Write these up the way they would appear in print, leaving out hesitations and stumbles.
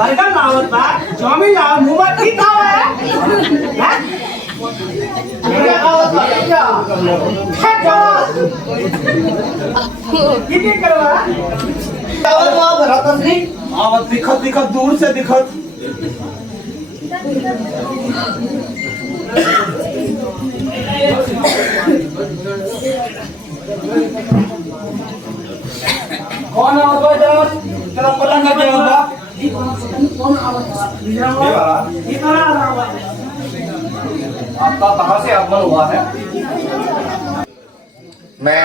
Burger लावत बा, chowmein लावत, मुंह में ठीक खावा है? हैं? क्या खावत बा? क्या? क्या? कितनी करवा? खावत बा भरत असली? आवत दिखत दूर से दिखत। कौन आवत बा जरा? तेरा पलंग का क्या होगा? कौन आवत बा? ये वाला आवत। आपका कहाँ से आगमन हुआ है? मैं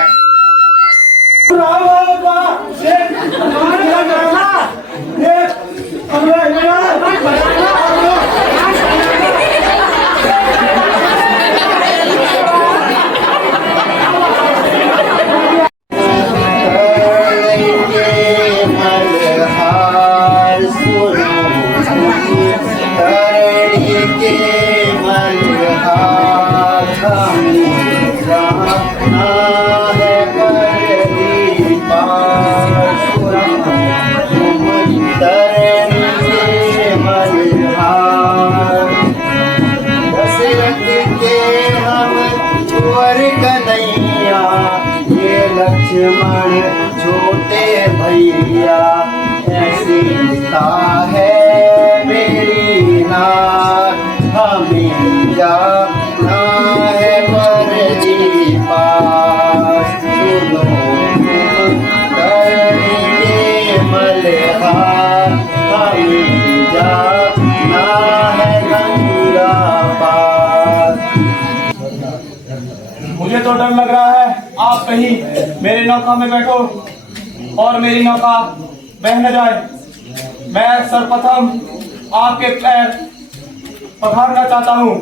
लक्ष्मण छोटे भैया ऐसी पिता है मेरी नाथ हमें जाना है परजी पास सुनो करेंगे मल्हार हमें जाना है गंगा पार। मुझे तो डर लग रहा है आप कहीं मेरी नौका में बैठो और मेरी नौका बह न जाए। मैं सर्वप्रथम आपके पैर पखारना चाहता हूँ।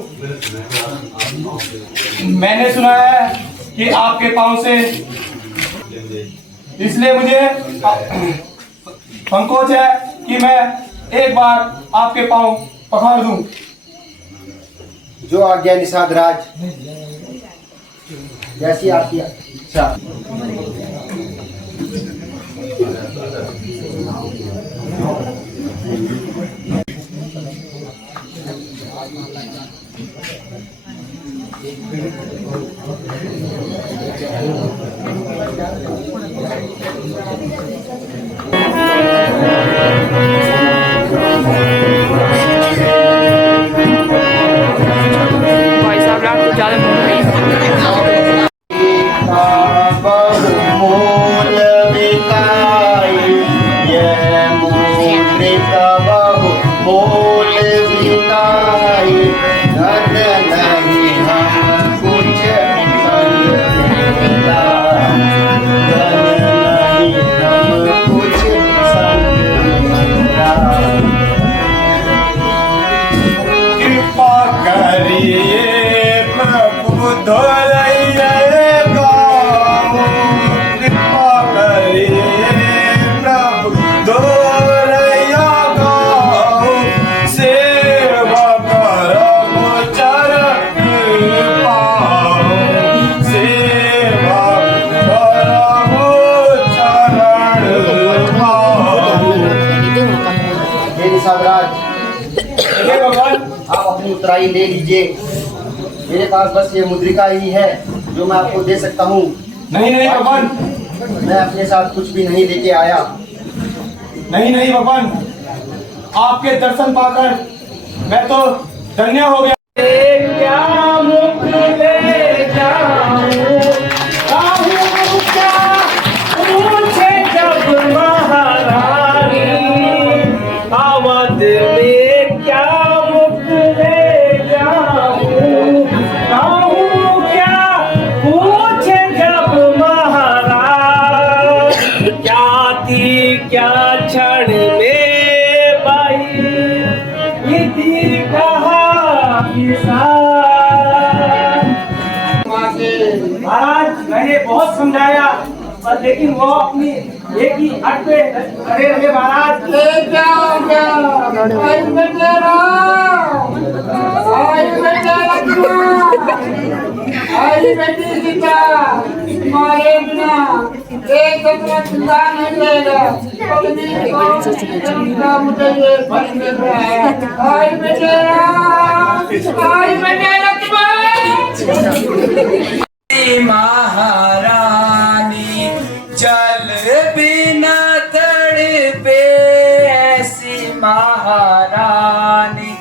मैंने सुना है कि आपके पांव से, इसलिए मुझे संकोच है कि मैं एक बार आपके पांव पखार दूं। जो आज्ञा निषाद राज, जैसी आपकी इच्छा। भाई साहब रात को ज्यादा भूख रही है। आप अपनी उतराई ले लीजिए। मेरे पास बस ये मुद्रिका ही है जो मैं आपको दे सकता हूँ। नहीं भगवान, मैं अपने साथ कुछ भी नहीं लेके आया। नहीं भगवान, आपके दर्शन पाकर मैं तो धन्य हो गया। क्या मुख ले जाऊं, कहूं क्या पूछे जब महारानी, अवध में क्या मुख ले जाऊं, कहूं क्या पूछे जब महाराज, क्या थी क्या क्षण में पाई इति कहा महाराज। मैंने बहुत समझाया पर लेकिन वो अपनी एक ही हट पे खड़े रहे महाराज। तुम्हारे बिना एक कतरा जिंदा नहीं रहेगा। पत्नी को मुझे ये फल मिल रहा है। आज बेटे महारानी जल बिना तड़पे, ऐसी महारानी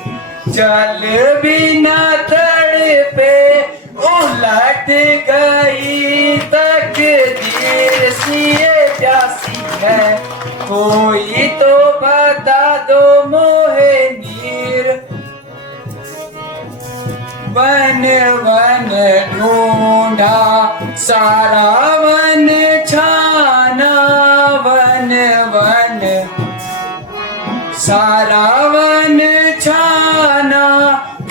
जल बिना तड़पे, उलट गई तकदीर सी ये प्यासी है, कोई तो बता दो मोहे नीर। वन वन ढूंढा सारा वन छाना, वन वन सारा वन छाना,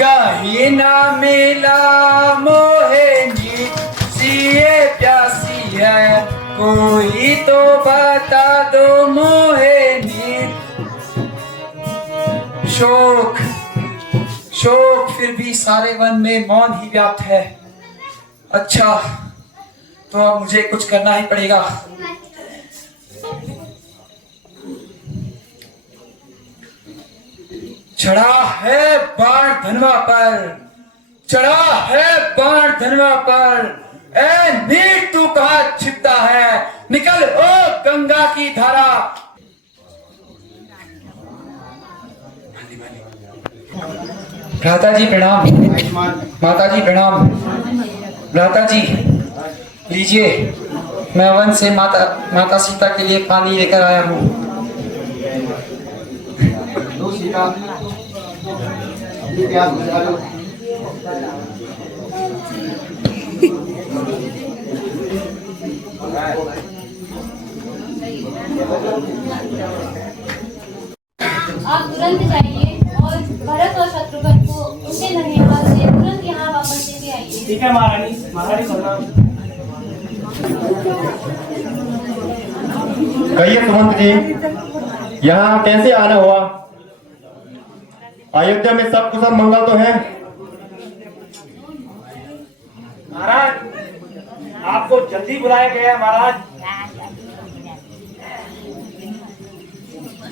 कहीं ना मिला मोहे नीर सी ये प्यासी है, कोई तो बता दो मोहे नीर। शोक शोक फिर भी सारे वन में मौन ही व्याप्त है। अच्छा तो अब मुझे कुछ करना ही पड़ेगा। चढ़ा है बाण धनवा पर, चढ़ा है बाण धनवा पर, ए नीर तू कहाँ छिपता है, निकल ओ गंगा की धारा। भ्राता जी प्रणाम, माता जी प्रणाम। भ्राता जी लीजिए, मैं वन से माता सीता के लिए पानी लेकर आया हूँ। लो सीता, ये प्यास बुझा लो। आप तुरंत जाइए और भरत और शत्रुघ्न को उनके धन्यवाद से तुरंत यहाँ वापस लेके आइए। ठीक है महारानी, महारानी प्रणाम। कहिए सुमंत जी, यहाँ कैसे आना हुआ? अयोध्या में सब कुशल मंगल तो है? महाराज आपको जल्दी बुलाया गया है महाराज।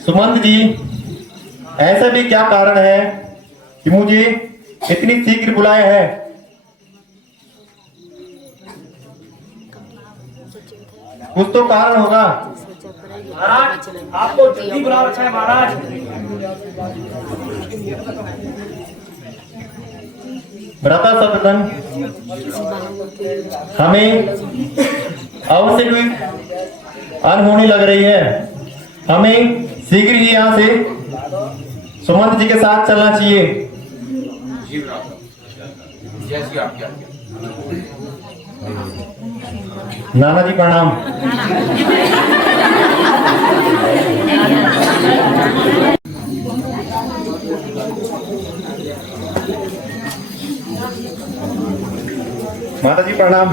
सुमंत जी, ऐसा भी क्या कारण है कि मुझे इतनी शीघ्र बुलाया है? कुछ तो कारण होगा। महाराज आपको जल्दी बुला रखा है महाराज। भ्राता शत्रुघ्न, हमें अवश्य कोई अनहोनी लग रही है। हमें शीघ्र ही यहाँ से सुमंत जी के साथ चलना चाहिए। नाना जी प्रणाम। माता जी प्रणाम।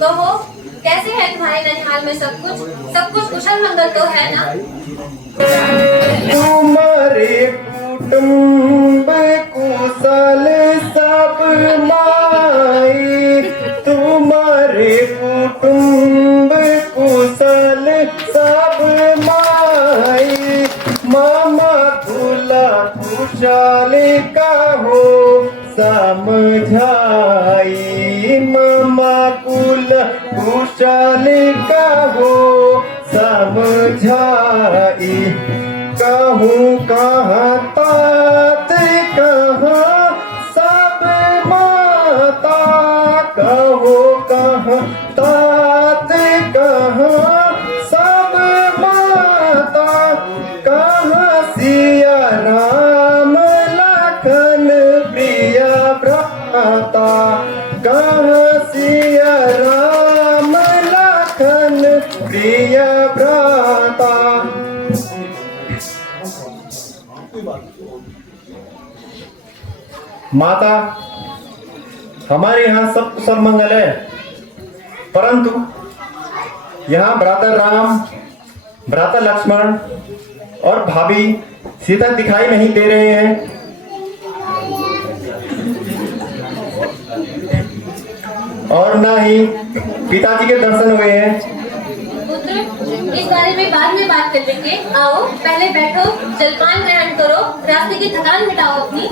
तो हो कैसे है तुम्हारे ननिहाल में सब कुछ कुशल मंगल तो है ना? तुम्हारे कुटुंब कुशल सब माई, तुम्हारे कुटुंब कुशल सब माई, मामा खुला कुशल का हो समझाई, मामा कुल कुशल का हो समझाई। कहूँ कहाँ तात कहाँ सब माता, कहो कहाँ तात कहाँ सब माता, कहाँ सिया राम लखन प्रिय भ्राता, कहाँ सिया राम लखन प्रिय भ्राता। माता, हमारे यहाँ सब कुशल मंगल है, परंतु यहाँ भ्राता राम, भ्राता लक्ष्मण और भाभी सीता दिखाई नहीं दे रहे हैं। और ना ही पिताजी के दर्शन हुए हैं। पुत्र, इस बारे में बाद में बात कर लेंगे। आओ पहले बैठो, जलपान ग्रहण करो, रास्ते की थकान मिटाओ अपनी।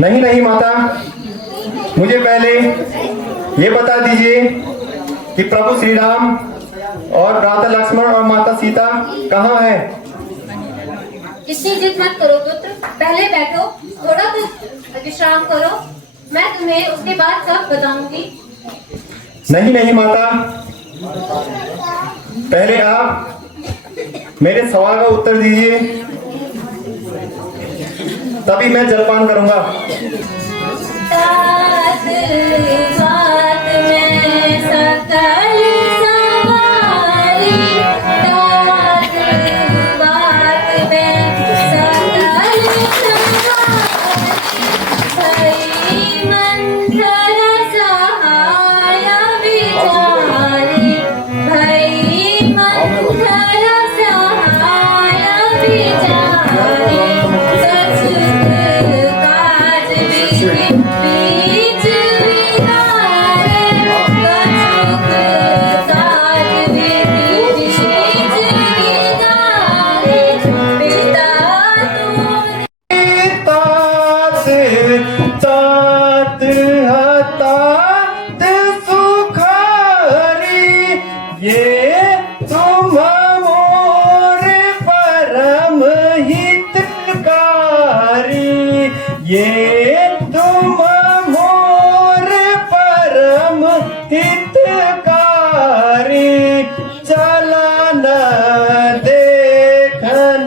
नहीं नहीं माता, मुझे पहले ये बता दीजिए कि प्रभु श्री राम और भ्राता लक्ष्मण और माता सीता कहाँ है? इतनी जिद मत करो पुत्र, पहले बैठो, थोड़ा तो विश्राम करो, मैं तुम्हें उसके बाद सब बताऊंगी। नहीं नहीं माता, पहले आप मेरे सवाल का उत्तर दीजिए, तभी मैं जलपान करूंगा। तात बात में सकल सवारी, तात बात में सकल सवारी, भई मंथर सहाय विचारी, भई मंथर सहाय विचारी, सचुत काज बीच विहारे, कछुक काज बीच विहारे, पिता तुम तात तात तात सुखारी, ये तुम मोर परम हितकारी, ये तुम मोर परम हितकारी, चलन देखन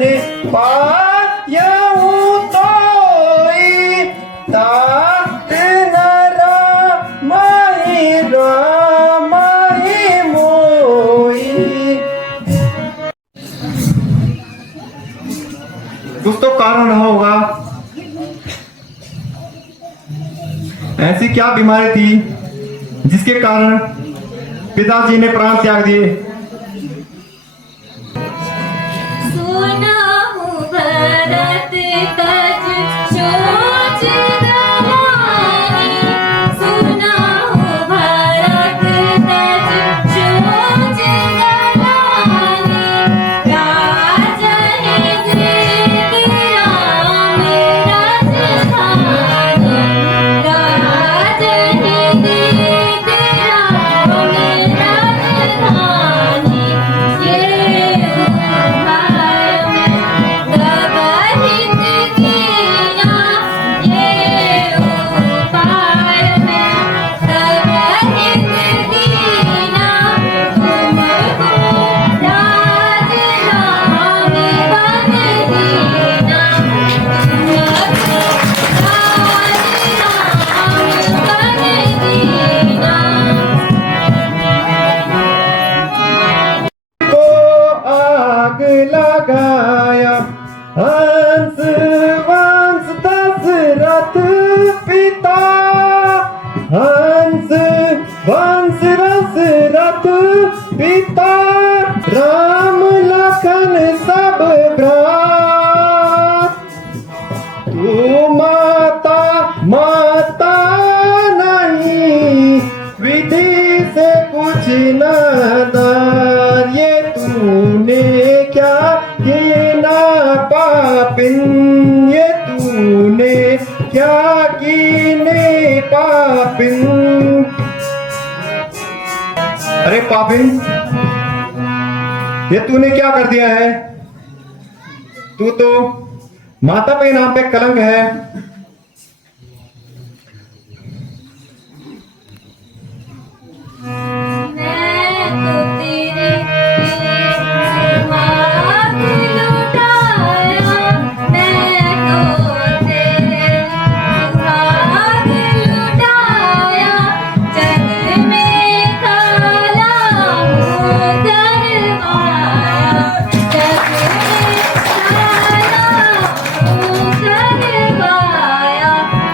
पायऊं तोई, तात नरा माही रामाही मोई। कुछ तो कारण रहा होगा, ऐसी क्या बीमारी थी जिसके कारण पिताजी ने प्राण त्याग दिए? सुनाहु भरत तज सोच गवानी, सुनाहु भरत तज सोच गवानी, राजहि दीति राम राजधानी, राजहि दीति राम राजधानी, ये को आग लगाया हंस वंश दशरथ पिता, हंस वंश दशरथ पिता, राम लखन सब भ्रात, तू माता माता नहीं, विधि से कुछ नादान, ये तूने क्या किया पापिन, ये तूने क्या कीने पापिन। अरे पापिन, ये तूने क्या कर दिया है? तू तो माता के नाम पे कलंक है। मैं तो तेरे मांग लुटाया, मैं तो तेरे मांग लुटाया, जग में काला मुँह करवाया, जग में काला मुँह करवाया,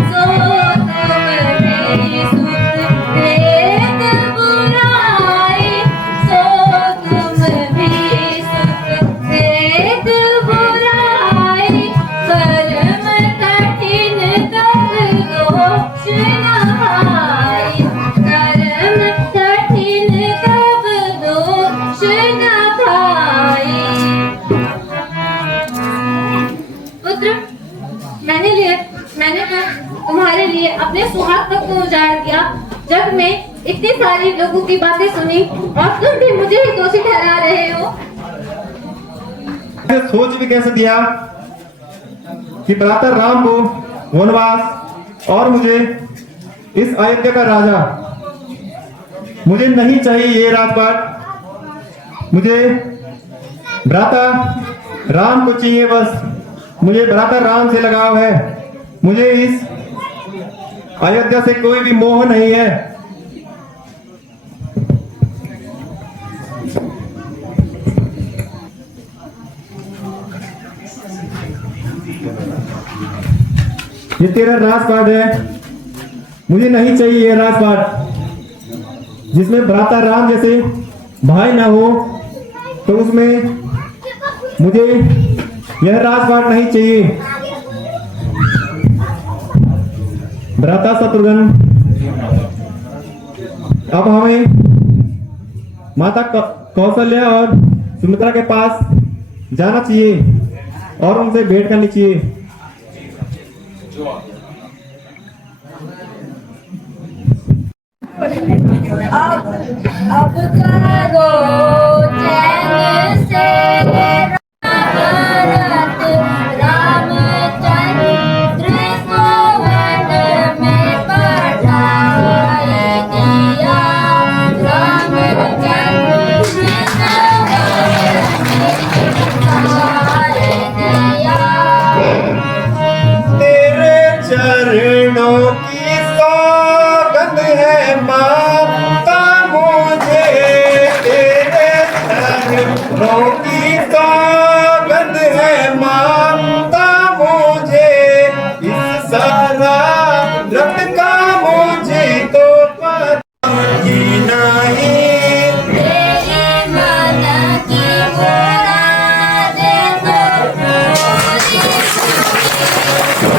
सो तुम भी सुत भेद बुराई, सो तुम भी सुत भेद बुराई, कर्म कठिन तब दोष न भाई, कर्म कठिन तब दोष न भाई। पुत्र, मैंने तुम्हारे लिए अपने सुहाग तक को उजाड़ दिया। जब मैं इतनी सारी लोगों की बातें सुनी और तुम भी मुझे ही दोषी ठहरा रहे हो। सोच भी कैसे दिया कि भ्राता राम को वनवास और मुझे इस अयोध्या का राजा। मुझे नहीं चाहिए ये राजपाट, मुझे भ्राता राम को चाहिए बस। मुझे भ्राता राम से लगाव है, मुझे इस अयोध्या से कोई भी मोह नहीं है। ये तेरा राजपाट है, मुझे नहीं चाहिए ये राजपाट जिसमें भ्राता राम जैसे भाई ना हो। तो उसमें मुझे यह राजपाट नहीं चाहिए। भ्राता शत्रुघ्न, अब हमें माता कौशल्या और सुमित्रा के पास जाना चाहिए और उनसे भेंट करनी चाहिए। अब करो चैन से भरत रामचंद्र को वन में पठाई दिया, रामचंद्र तेरे चरणों की सौगंध है माता मुझे, तेरे चरणों की सौगंध है माता मुझे, इस सारा रत का मुझे तो पता ही नहीं। तेरी मन की मुरादें तो पूरी,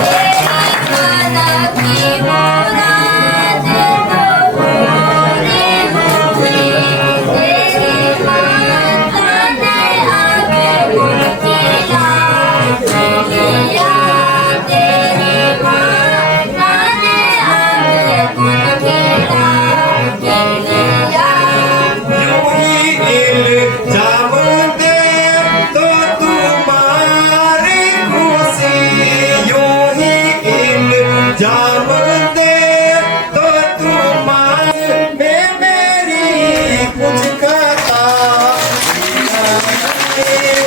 तेरी मन की मुरादें तो पूरी हुई, तेरी माता ने आगे गुण खिला लिया, तेरी माता ने आगे गुण खिला लिया। यूं ही इल्जाम दे तो तुम्हारी खुशी, यूं ही इल्जाम दे तो तुम्हारे में मेरी कुछ खाता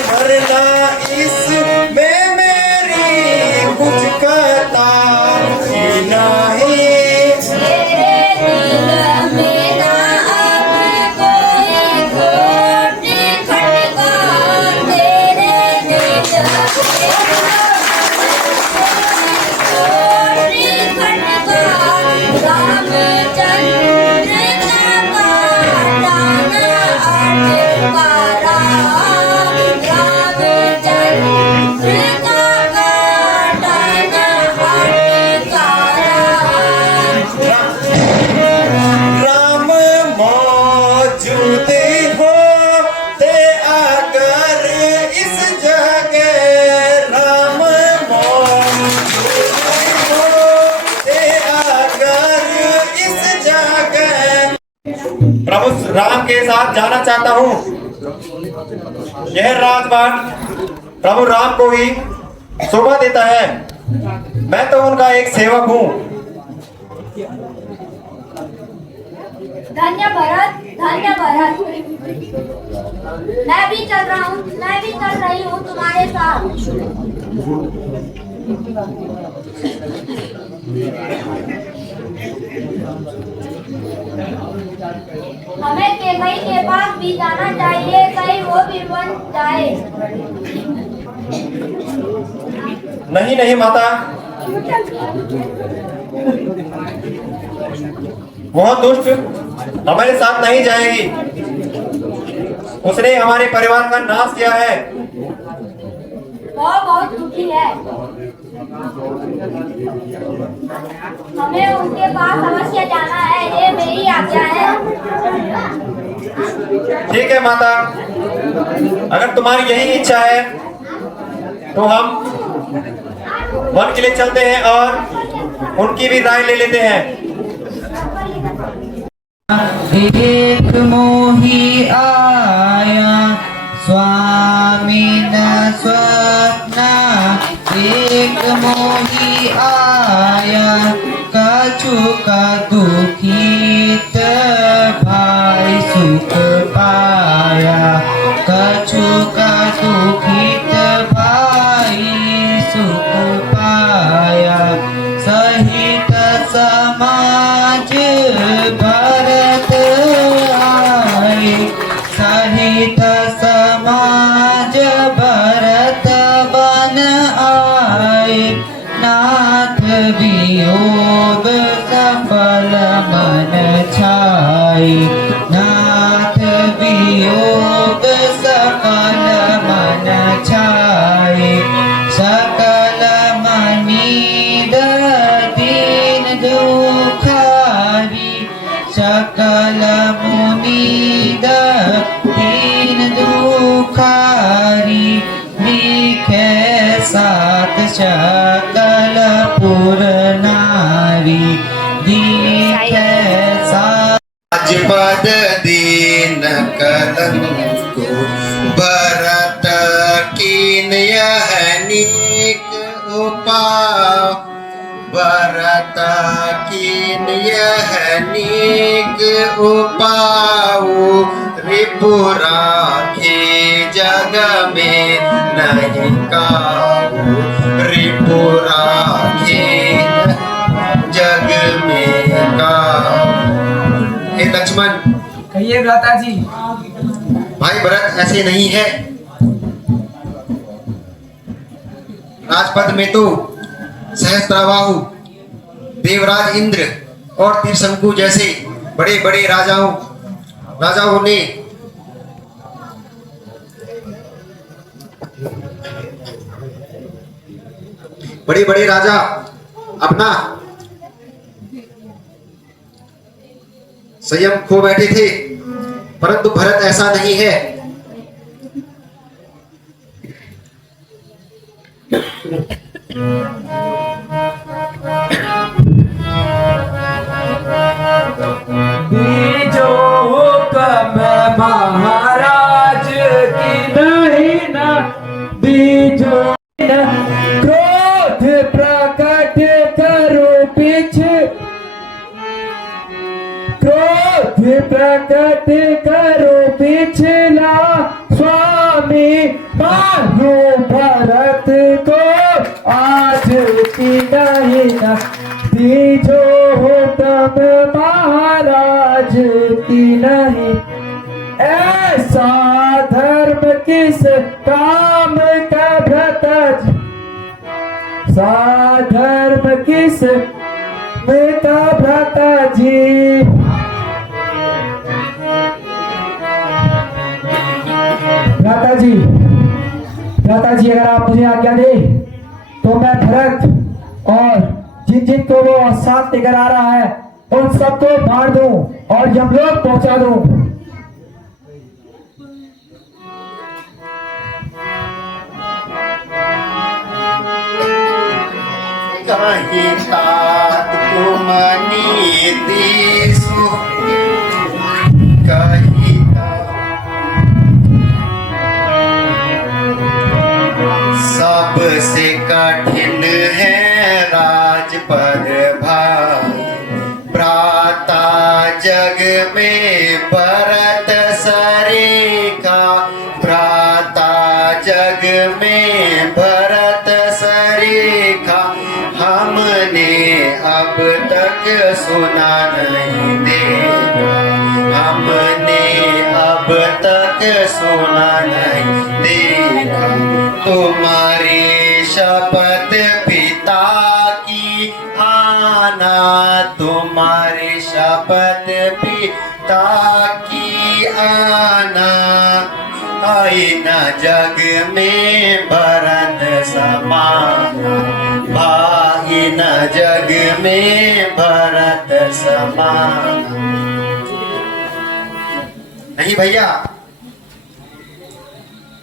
वरना इसमें मेरी कुछ खाता नहीं। तेरे दिल में ना अब कोई खोट खटका, तेरे दिल में खोट खटका, रामचंद्र का काटाना अटकारा, रामचंद्र का काटाना अटकारा। राम मौजूद होते अगर इस जगह, राम मौजूद होते अगर इस जगह, प्रभु राम के साथ जाना चाहता हूँ। यह राजपाट प्रभु राम को ही शोभा देता है। मैं तो उनका एक सेवक हूँ। धन्य भरत, धन्य भरत। मैं भी चल रहा हूँ, मैं भी चल रही हूँ तुम्हारे साथ। हमें केकई के पास भी जाना चाहिए, कहीं वो भी बन जाए। नहीं नहीं माता, वह दुष्ट हमारे साथ नहीं जाएगी। उसने हमारे परिवार का नाश किया है। वो बहुत दुखी है। हमें उनके पास अवश्य जाना है, ये मेरी आज्ञा है। ठीक है माता, अगर तुम्हारी यही इच्छा है तो हम वन के लिए चलते हैं और उनकी भी राय ले लेते हैं। एक मोही आया स्वामी न स्वप्ना, एक मोही आया कछु का दुखित भाई सुख पाया, कछु का दुखित भाई सुख पाया। सहित समाज भरत आए, सहित समाज भरत बन आए। नाथ वियोग सफल मन छाई, नाथ वियोग सफल मन छाई। सकल मनीद दीन दुखारी, सकल मुनीद दीन दुखारी। लिखे सात सकल पुर नारी, लिखे सात राजपद दीन कलंको, भरत कीन यह नीक उपाय, भरत कीन यह नीक उपाय। रिपु राखे जग में नहीं काहू, रिपु राखे जग में काहू। हे लक्ष्मण, कहिए भ्राता जी। भाई भरत ऐसे नहीं है। राजपद में तो सहस्त्रबाहु, देवराज इंद्र और त्रिशंकु जैसे बड़े बड़े राजाओं ने बड़े बड़े राजा अपना संयम खो बैठे थे, परंतु भरत ऐसा नहीं है। बीजो हुक्म महाराज की नहीं न, बीजो न क्रोध प्रकट करो पीछे, क्रोध प्रकट करो पिछला। स्वामी मानो भरत को आज की नहीं न, बीजो हुक्म महाराज की नहीं। ऐसा धर्म किस काम का भ्रत, सा धर्म किस का भ्राता जी। भ्राता जी, भ्राता जी, अगर आप मुझे आज्ञा दे तो मैं भरत और जिन जिन को वो साथ लेकर आ रहा है उन सबको मार दूं और यमलोक पहुंचा दूं। कहीं तात तुम नीतिसु, कहीं जग में भरत सरेखा, भ्राता जग में भरत सरेखा, हमने अब तक सुना नहीं देखा, हमने अब तक सुना नहीं देखा। तुम्हारी शपथ पिता की आना, तुम्हारी शपथ पिता की आना, आई न जग में भरत समाना, भाई न जग में भरत समाना। नहीं भैया,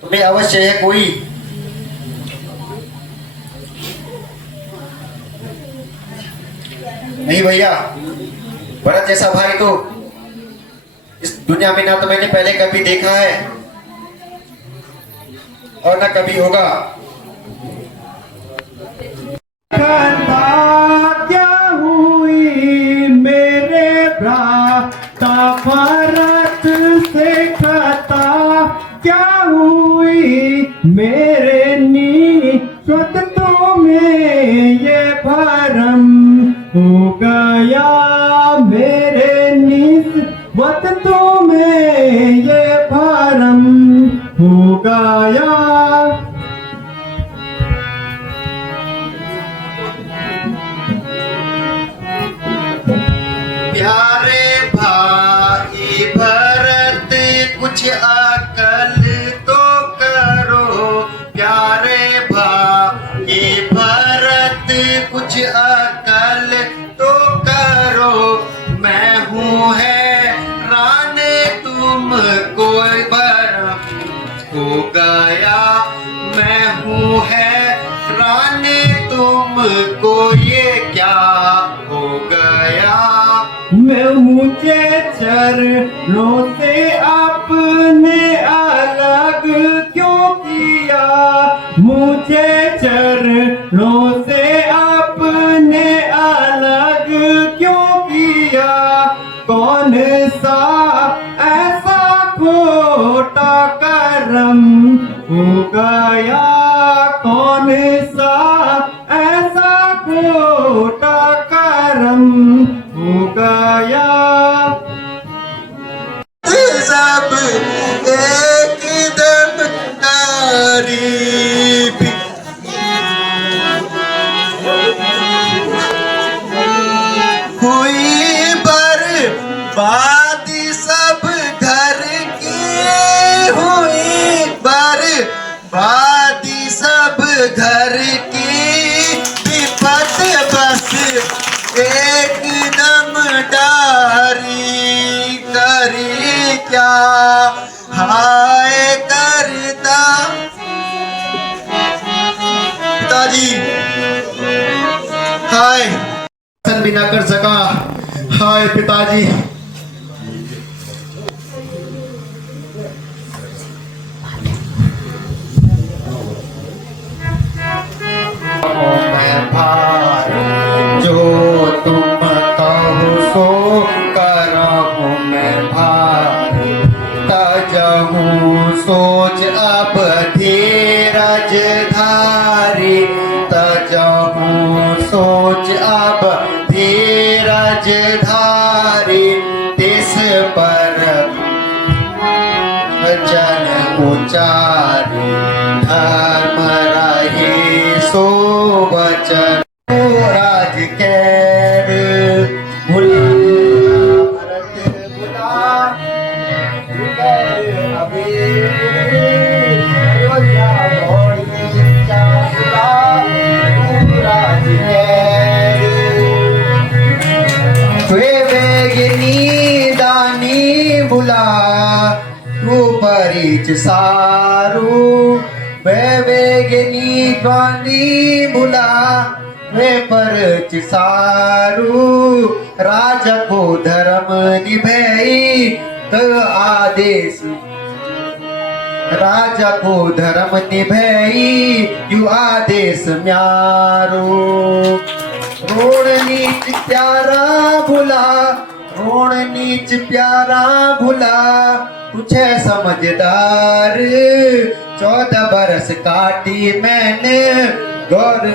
तुम्हें अवश्य है कोई नहीं भैया, भरत जैसा भाई तो इस दुनिया में ना तो मैंने पहले कभी देखा है और ना कभी होगा। क्या हुई मेरे भ्राता भरत से खता, क्या हुई मेरे निस्वतों में ये भरम हो गया, मेरे निस्वतों में ये भरम हो गया। प्यारे भाई भरत कुछ अकल तो करो, प्यारे भाई भरत कुछ अकल तो करो, मैं हूँ हैरान तुम कोई भरम हो गया, मैं हूँ हैरान तुमको ये क्या हो गया। मैं मुझे चरणों से अपने अलग क्यों किया, मुझे चरणों से अपने अलग क्यों किया, कौन सा ऐसा खोटा कर्म हो गया, कौन सा ऐसा खोटा कर्म हो गया। सब एकदम तारीफ, हुई बर्बादी सब घर की, हुई बर्बादी सब घर की, विपत बस एकदम डारी, करी क्या हाय करता। पिताजी हाय दर्शन भी ना कर सका, हाय पिताजी। मैं भाई जो तुम कहो सो करहूँ, मैं भाई तजहूँ सोच अब धीरज धारी, तजहूँ सोच अब धीरज धारी, तिस पर वचन उचारी, धर्म रही सो वचन राज कैर भुला, भरत बुला कैर अबे अयोध्या दौड़ी चाला, तू राज कैर वे वेगिनी दानी बुला, तू परिच सारू वे वेगिनी दानी बुला, वे परच सारू राजा को धर्म निभई तो आदेश, राजा को धर्म निभई यु आदेश म्यारो, रोड नीच प्यारा भुला, ऊण नीच प्यारा भुला कुछ है समझदार। 14 बरस काटी मैंने गौर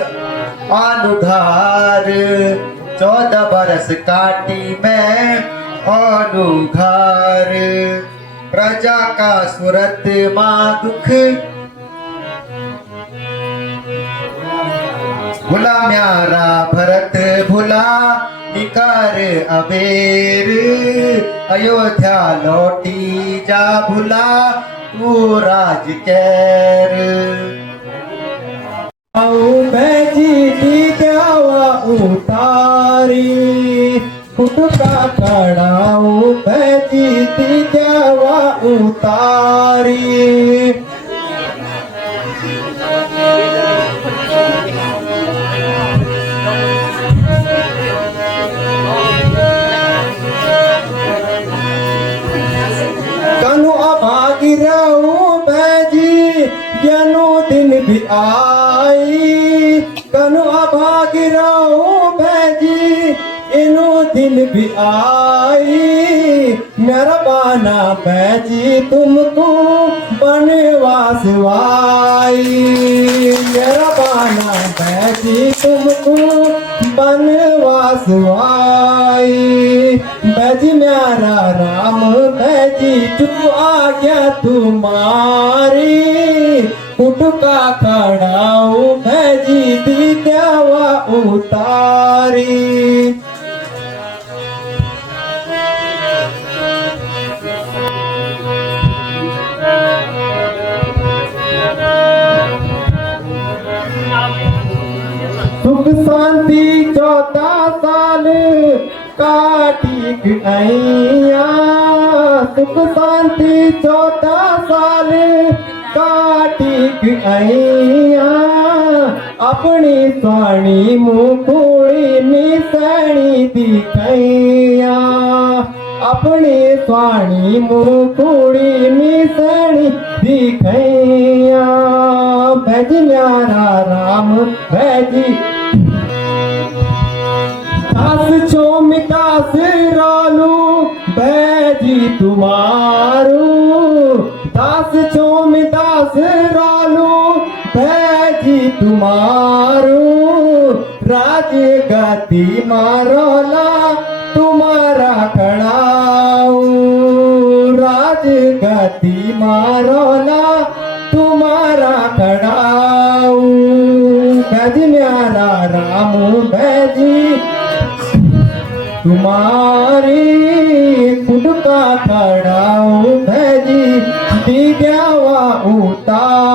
अनुघार। 14 बरस काटी मैं अनुघार। प्रजा का सुरत माँ दुख भुला म्यारा भरत भुला निकार अबेर। अयोध्या लौटी जा भुला तू राज कैर। बैजी दी देवा उतारी फुटका कड़ाऊ बैजी दी देवा उतारी। कनु अभागी रहूं बैजी यनु दिन भी आई। कनु अभागी रहूं बैजी इनु दिन भी आई। मेरा बाना बैजी तुमको बनवास वाई। मेरा बाना बैजी तुमको बनवास वाई। बैजी मेरा राम बैजी तू आ गया तुम्हारी। फुटका खड़ाऊ बैजी दी देवा उतारी। सुख शांति 14 साल काटी आइया। सुख शांति 14 साल काटी आइया। अपनी स्वाणी मुकुड़ी मिसणी दिखैया। अपनी स्वाणी मुकुड़ी मिसणी दिखैया। बैजी म्यारा राम बैजी दास चोमितास रालू बैजी तुम्हारू। दास चोमितास रालू बैजी तुम्हारू। राज गति मारोला तुम्हारा खड़ाऊ। राज गति मारोला तुम्हारा खड़ाऊ। बैजी म्यारा राम बैजी तुम्हारी। फुटका खड़ाऊ बैजी दी देवा उतार।